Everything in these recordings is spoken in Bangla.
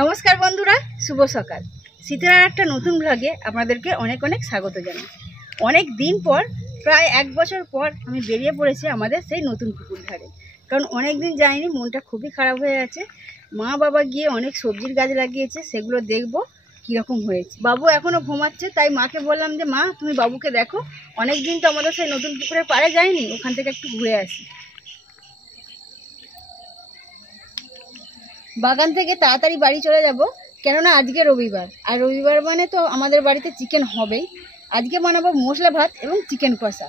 নমস্কার বন্ধুরা, শুভ সকাল। শীতের আর একটা নতুন ব্লগে আপনাদেরকে অনেক অনেক স্বাগত জানাই। অনেক দিন পর, প্রায় 1 বছর পর আমি বেরিয়ে পড়েছি আমাদের সেই নতুন পুকুর ধারে। কারণ অনেক দিন যাইনি, মনটা খুবই খারাপ হয়ে আছে। মা বাবা গিয়ে অনেক সবজির গাছ লাগিয়েছে, সেগুলো দেখবো কীরকম হয়েছে। বাবু এখনও ঘুমাচ্ছে, তাই মাকে বললাম যে মা তুমি বাবুকে দেখো, অনেক দিন তো আমাদের সেই নতুন পুকুরের পাড়ে যাইনি, ওখান থেকে একটু ঘুরে আসি। বাগান থেকে তাড়াতাড়ি বাড়ি চলে যাব, কেননা আজকে রবিবার, আর রবিবার মানে তো আমাদের বাড়িতে চিকেন হবেই। আজকে বানাবো মশলা ভাত এবং চিকেন কষা।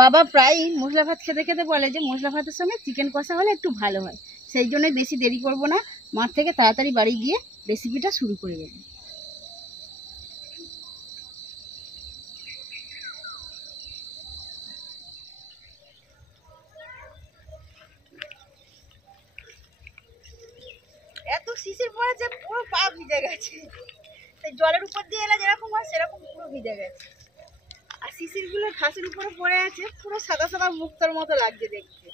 বাবা প্রায়ই মশলা ভাত খেতে খেতে বলে যে মশলা ভাতের সঙ্গে চিকেন কষা হলে একটু ভালো হয়। সেই জন্যই বেশি দেরি করব না, মাঠ থেকে তাড়াতাড়ি বাড়ি গিয়ে রেসিপিটা শুরু করে দেব। এত শিশির পড়েছে, পুরো পা ভিজে গেছে। জলের উপর দিয়ে এলে যেরকম হয় সেরকম পুরো ভিজে গেছে। আর শিশিরগুলো ঘাসের উপরে পড়ে আছে, পুরো সাদা সাদা মুক্তার মতো লাগছে দেখতে।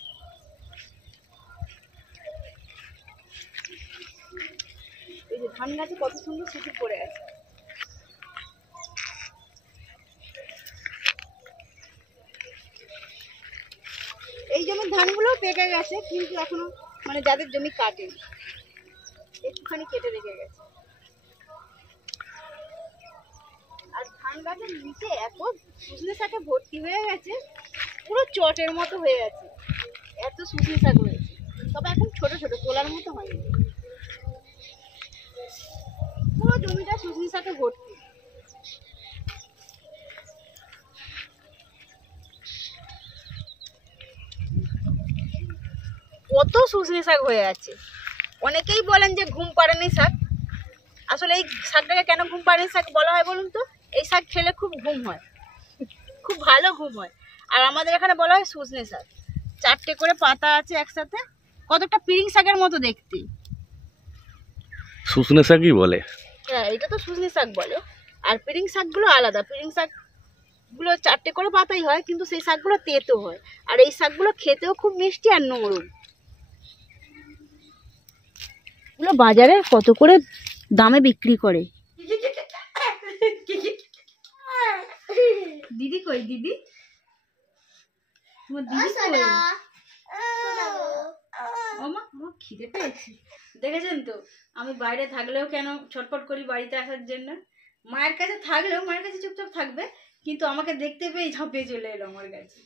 এই যে ধান গাছে কত সুন্দর শিশির পড়ে আছে। এই জমির ধানগুলো পেকে গেছে, কিন্তু এখনো মানে যাদের জমি কাটেনি, একটুখানি কেটে রেখে গেছে। আর ধান গাছের নিচে এত সজনে শাকে ভর্তি হয়ে গেছে, পুরো চটের মতো হয়ে আছে, এত সজনে শাক হয়েছে। তবে এখন ছোট ছোট, তোলার মতো হয়নি। পুরো জমিটা সজনে শাকে ভর্তি। কত সজনে শাক হয়ে আছে। অনেকেই বলেন যে ঘুম পাড়ানি শাক। আসলে এই শাকটাকে কেন ঘুম পাড়ানি শাক বলা হয় বলুন তো? এই শাক খেলে খুব ঘুম হয়, খুব ভালো ঘুম হয়। আর আমাদের এখানে বলা হয় সজনে শাক। 4টে করে পাতা আছে একসাথে, কতটা পিরিং শাকের মতো দেখতে। সজনে শাকই বলে। হ্যাঁ, এটা তো সজনে শাক বলে। আর পিরিং শাকগুলো আলাদা। পিরিং শাকগুলো 4টে করে পাতাই হয়, কিন্তু সেই শাকগুলো তেতো হয়। আর এই শাকগুলো খেতেও খুব মিষ্টি আর নরম। এগুলো বাজারে কত করে দামে বিক্রি করে। দিদি কই? দিদি, তোমার দিদি কই? ওমা, আমার খিদে পেয়েছে। দেখেছেন তো, আমি বাইরে থাকলেও কেন ছটফট করি বাড়িতে আসার জন্য। মায়ের কাছে থাকলেও মায়ের কাছে চুপচাপ থাকবে, কিন্তু আমাকে দেখতে পেয়ে ঝাঁপিয়ে চলে এলো আমার কাছে।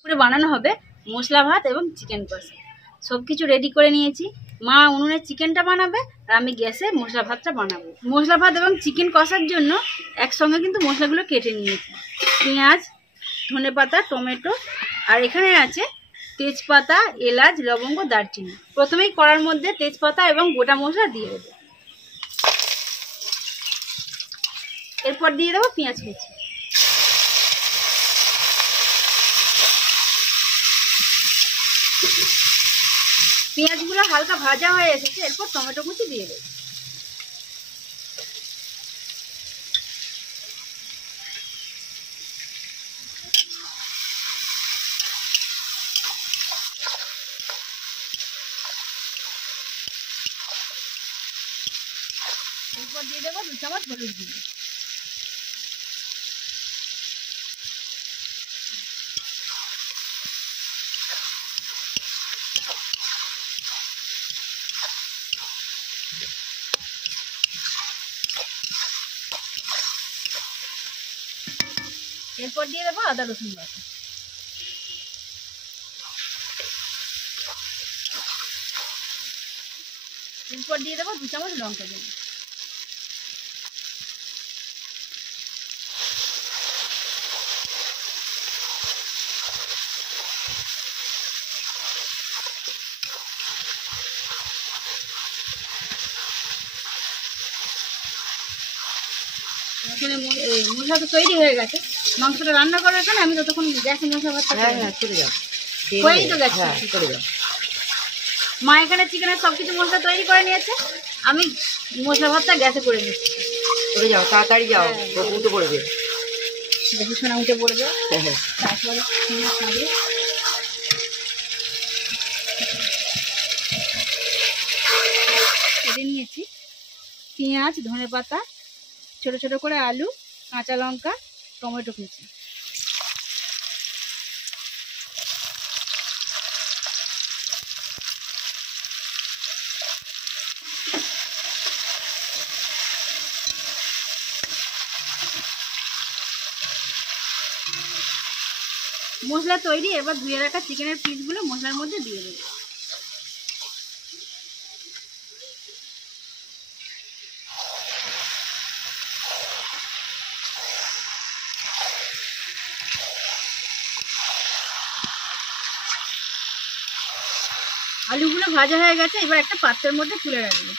পুরো বানানো হবে মশলা ভাত এবং চিকেন কষা। সব কিছু রেডি করে নিয়েছি। মা উনুনে চিকেনটা বানাবে, আর আমি গ্যাসে মশলা ভাতটা বানাবো। মশলা ভাত এবং চিকেন কষার জন্য একসঙ্গে কিন্তু মশলাগুলো কেটে নিয়েছি। পেঁয়াজ, ধনেপাতা, টমেটো, আর এখানে আছে তেজপাতা, এলাচ, লবঙ্গ, দারচিনি। প্রথমেই কড়ার মধ্যে তেজপাতা এবং গোটা মশলা দিয়ে দেবো। এরপর দিয়ে দেবো পেঁয়াজ কুচি। পেঁয়াজগুলো হালকা ভাজা হয়ে এসেছে, এরপর টমেটো কুচি দিয়ে দেবো। এরপর দিয়ে দেবো 2 চামচ হলুদ গুঁড়ো। এরপর দিয়ে দেবো আদা রসুন বাটা। এরপর দিয়ে দেবো 2 চামচ লঙ্কা গুঁড়ো। এখানে মশলা তো তৈরি হয়ে গেছে, মাংসটা রান্না করার এখানে আমি ততক্ষণ গ্যাসে মশলা ভাতটা চলে যাও। হয়েই তো গেছে, চলে যাও। মা এখানে চিকেনের সব কিছু মশলা তৈরি করে নিয়েছে, আমি মশলা ভাতটা গ্যাসে করে নিচ্ছি। চলে যাও, তাড়াতাড়ি যাও, উঠে পড়বে। দেখি শোনা উঠে পড়বে, তারপরে খাবে। পেঁয়াজ, ধনেপাতা, ছোট ছোট করে আলু, কাঁচা লঙ্কা, টমেটো কুচি। মশলা তৈরি। এবার ধুয়ে রাখা চিকেনের পিসগুলো মশলার মধ্যে দিয়ে দেবো। আলুগুলো ভাজা হয়ে গেছে, এবার একটা পাত্রের মধ্যে তুলে রাখবো।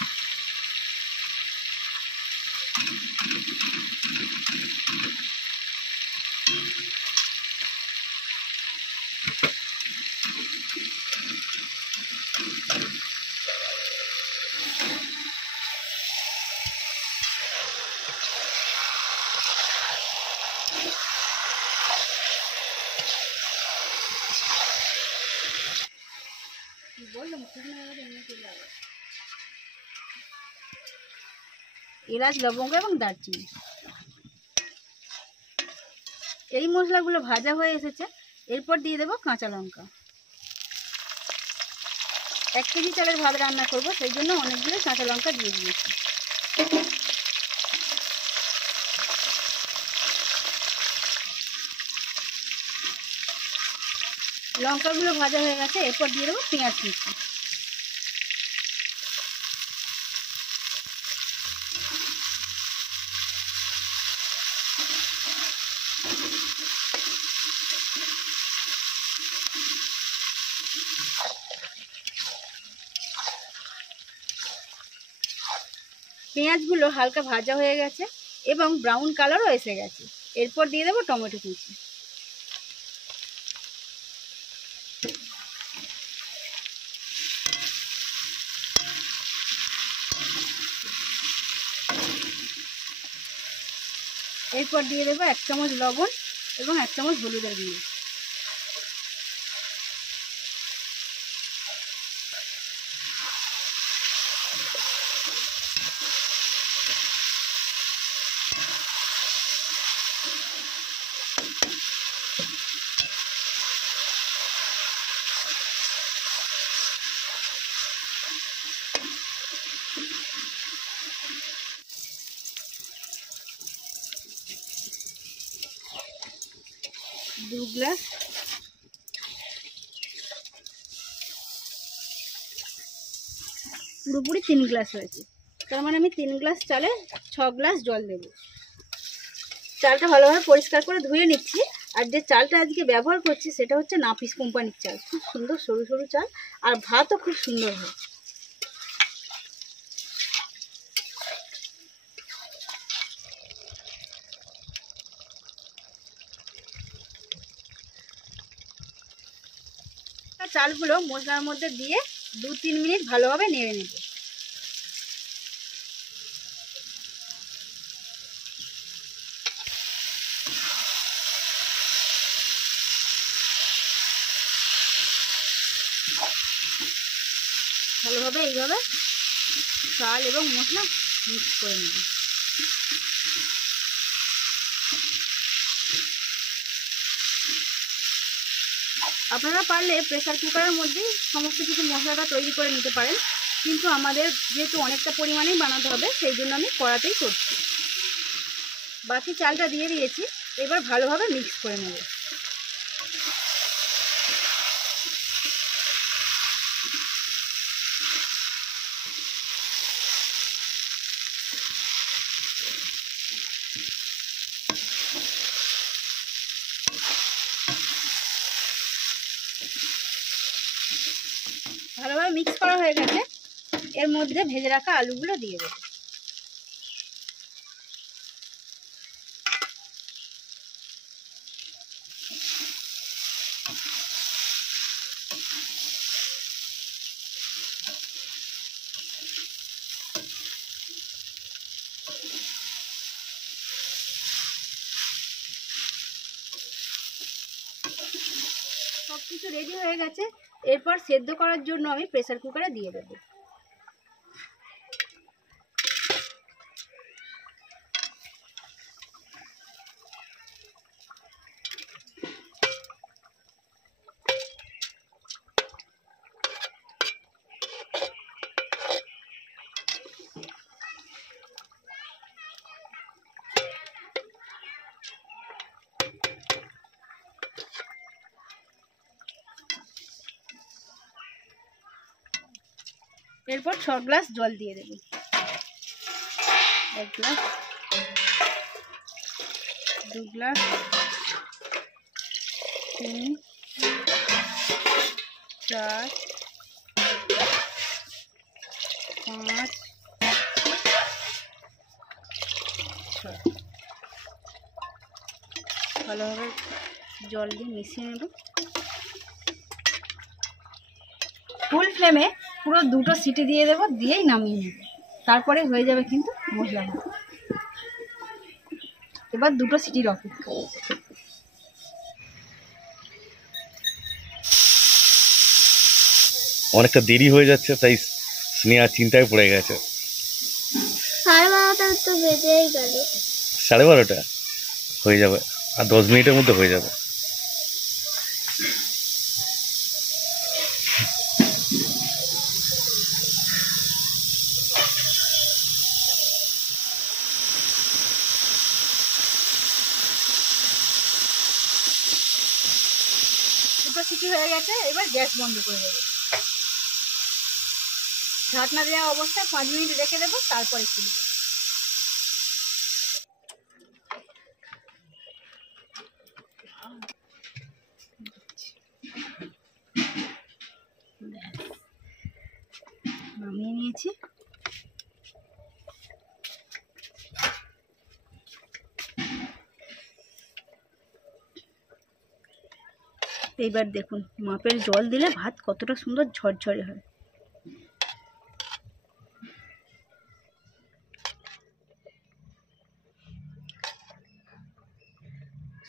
এলাচ, লবঙ্গ এবং দারচিনি। এই মশলাগুলো ভাজা হয়ে এসেছে, এরপর দিয়ে দেবো কাঁচা লঙ্কা। 1 কেজি চালের ভাত রান্না করব, সেই জন্য অনেকগুলো কাঁচা লঙ্কা দিয়ে দিয়েছি। লঙ্কাগুলো ভাজা হয়ে গেছে, এরপর দিয়ে দেবো পেঁয়াজ কুচি। পেঁয়াজগুলো হালকা ভাজা হয়ে গেছে এবং ব্রাউন কালারও এসে গেছে, এরপর দিয়ে দেবো টমেটো কুচি। এরপর দিয়ে দেবো 1 চামচ লবণ এবং 1 চামচ হলুদের গুঁড়ো। দু গ্লাস পুরোপুরি 3 গ্লাস হয়েছে, তার মানে আমি 3 গ্লাস চালে 6 গ্লাস জল দেব। চালটা ভালোভাবে পরিষ্কার করে ধুয়ে নিচ্ছি। আর যে চালটা আজকে ব্যবহার করছি সেটা হচ্ছে নাপিস কোম্পানির চাল, খুব সুন্দর সরু সরু চাল, আর ভাতও খুব সুন্দর হয়। চালগুলো মশলার মধ্যে দিয়ে 2-3 মিনিট ভালোভাবে নেড়ে নেব। ভালোভাবে এইভাবে চাল এবং মশলা মিক্স করে নেব। আপনারা পারলে প্রেসার কুকারের মধ্যেই সমস্ত কিছু মশলাটা তৈরি করে নিতে পারেন, কিন্তু আমাদের যেহেতু অনেকটা পরিমাণেই বানাতে হবে সেই জন্য আমি কড়াতেই করছি। বাকি চালটা দিয়ে দিয়েছি, এবার ভালোভাবে মিক্স করে নেব। ভালোভাবে মিক্স করা হয়ে গেছে, এর মধ্যে ভেজে রাখা আলুগুলো দিয়ে দেবো। সব কিছু রেডি হয়ে গেছে, এরপর সেদ্ধ করার জন্য আমি প্রেসার কুকারে দিয়ে দেবো। এরপর 6 গ্লাস জল দিয়ে দেব। 1 গ্লাস, 2 গ্লাস, 3, 4, 5, 6। ভালোভাবে জল দিয়ে মিশিয়ে নেব। ফুল ফ্লেমে পুরো 2টো সিটি দিয়ে দেব, দিয়েই নামিয়ে নেব। তারপরে হয়ে যাবে কিন্তু মশলা ভাত। এবার 2টো সিটির অপেক্ষা। অনেকটা দেরি হয়ে যাচ্ছে, তাই স্নেহা চিন্তায় পড়ে গেছে। 12:30 তো বেজেই গেল। 12:30 হয়ে যাবে, আর 10 মিনিটের মধ্যে হয়ে যাবে। দুটো সিটি হয়ে গেছে, এবার গ্যাস বন্ধ করে দেবো। ঢাকনা দেওয়া অবস্থায় 5 মিনিট রেখে দেবো, তারপরে খুলবো। নামিয়ে নিয়েছি। এইবার দেখুন মাপের জল দিলে ভাত কতটা সুন্দর ঝরঝরে হয়।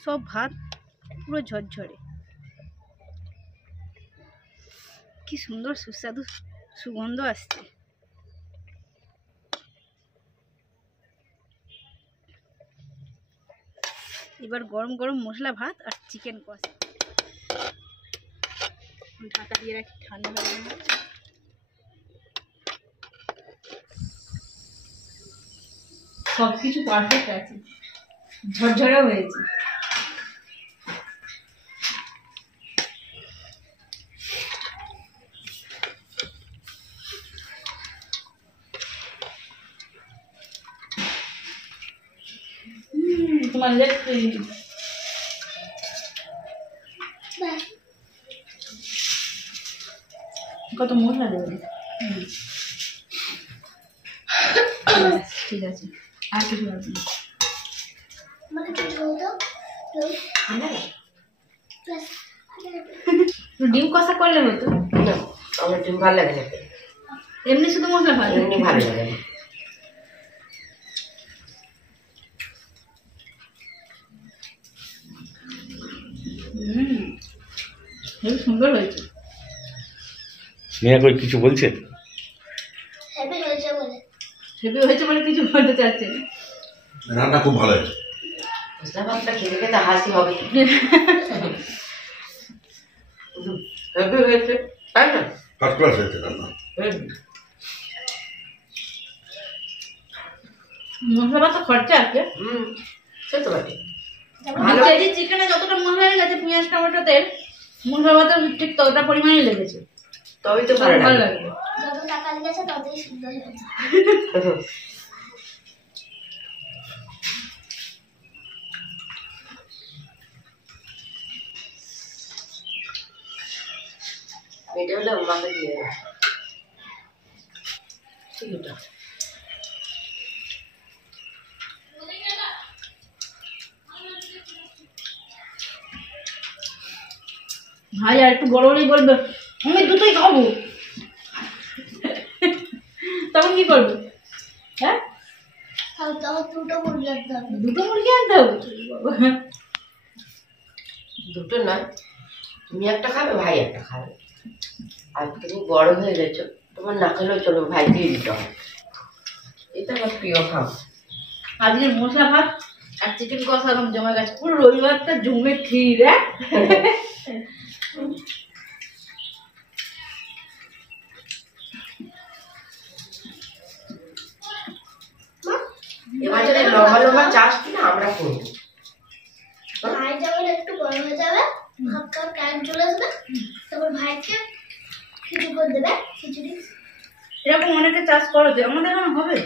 সব ভাত পুরো ঝরঝরে। কি সুন্দর সুস্বাদু সুগন্ধ আসছে। এবার গরম গরম মশলা ভাত আর চিকেন কষা। ঢাকা দিয়ে রাখি, ঠান্ডা হয়ে যাবে। সবকিছু পারফেক্ট আছে, ঝরঝরেও হয়েছে। তোমার কত মশলা দেবে? ঠিক আছে, আর কিছু লাগবে না। ডিম কষা করলে হতো। আমার ডিম ভালো লাগে না, এমনি শুধু মশলা ভালো, এমনি ভালো লাগে না। খুব সুন্দর হয়েছে। স্নেহা কই কিছু বলছে? হেভি হয়েছে বলে। হেভি হয়েছে বলে কিছু বলতে চাচ্ছে না। রান্না খুব ভালো হয়েছে। মশলা ভাতটা খেতে খেতে হাসি হবে। হেভি হয়েছে, তাই না? ফার্স্ট ক্লাস হয়েছে রান্না। মশলা ভাত তো খরচা আছে। সে তো পারি। কেজি চিকেনে যতটা মশলা লেগেছে, পেঁয়াজ টমেটো তেল, মশলা ভাতে ঠিক ততটা পরিমাণে লেগেছে। তবেই তো ভালো ভালো লাগে। লাগবে। যত টাকা লেগেছে ততই সুন্দর হয়েছে। এটা হলে মাকে দিয়ে দেবে। চিকেনটা ভাই আর একটু বড় হলেই বলবে আমি দুটোই খাবো। তখন কি করবে? হ্যাঁ, তাও দুটো মুরগি আনতে হবে। দুটো মুরগি আনতে হবে? দুটো নয়, তুমি একটা খাবে, ভাই একটা খাবে। আর তুমি বড় হয়ে গেছো, তোমার না খেলেও চলো, ভাই দিয়ে দিতে হয়। এটা আমার প্রিয় খাওয়া। আজকের মশলা ভাত আর চিকেন কষা একদম জমে গেছে, পুরো রবিবারটা জমে ক্ষীর। এবার যদি লম্বা লম্বা চাষ কিনা আমরা করবো। ভাই যখন একটু বড় হয়ে যাবে, ভাত খাওয়ার টাইম চলে আসবে, তখন ভাইকে খিচুড়ি করে দেবে। খিচুড়ি এরকম অনেকে চাষ করো তো, আমাদের এখানে হবে?